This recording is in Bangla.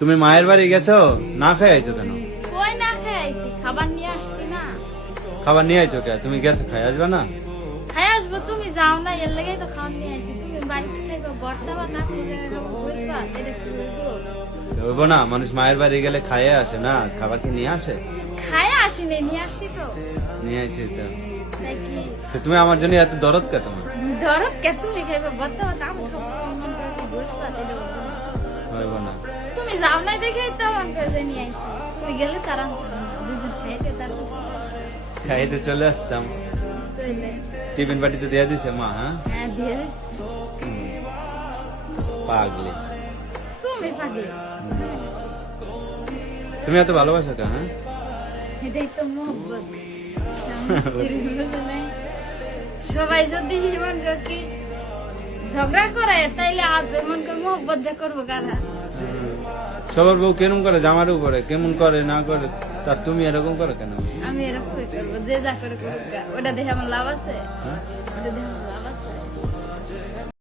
তুমি মায়ের বাড়ি গেছো, না খেয়ে আইছো কেন? কই না খেয়ে আইছি, খাবার নিয়ে আসছি না। খাবার নিয়ে আইছো কে? তুমি গেছো, খাই আসবে না? খাই আসবো, তুমি যাও না, এর লেগেই তো খাবার নিয়ে আইছি। তুমি বাড়িতে থেকে বর্তা বা না খেয়ে বুঝবা এটা কি বলবো? হইব না, মানুষ মায়ের বাড়ি গেলে খাইয়ে আসে না, খাবার কি নিয়ে আসে? খাই আসিনি, নিয়ে আসছি তো। নিয়ে আইছি তো। তাই কি তো তুমি আমার জন্য এত দরদ কে তোমার? ধরো কে তুমি খাইবে বর্তা বা আমি খাবো, মন করে কি বুঝবা এটা বলবো না। হইব না। তুমি যাও না দেখেই তো মন করে যে নিয়ে আইছি। তুমি গেলে তারা দুজন খাইতে তারপর খাইতে চলে আসতাম। তৈলে টিফিন বাটিতে দিয়ে দিছে মা? হ্যাঁ, হ্যাঁ দিয়ে দিছি। পাগলি। তুমি পাগলি, তুমি এত ভালোবাসো কেন? হ্যাঁ, এটাই তো মোহব্বত। সবাই যদি মন কি ঝগড়া করে তাইলে আবে মন করে মোহব্বত যা করবো কারা? সবার বউ কেমন করে, জামার উপরে কেমন করে না করে, তার তুমি এরকম করো কেন? আমি এরকম করবো, যে যা করে করুক গা। ওটা দেখে আমার লাভ আছে? হ্যাঁ? ওটা দেখে আমার লাভ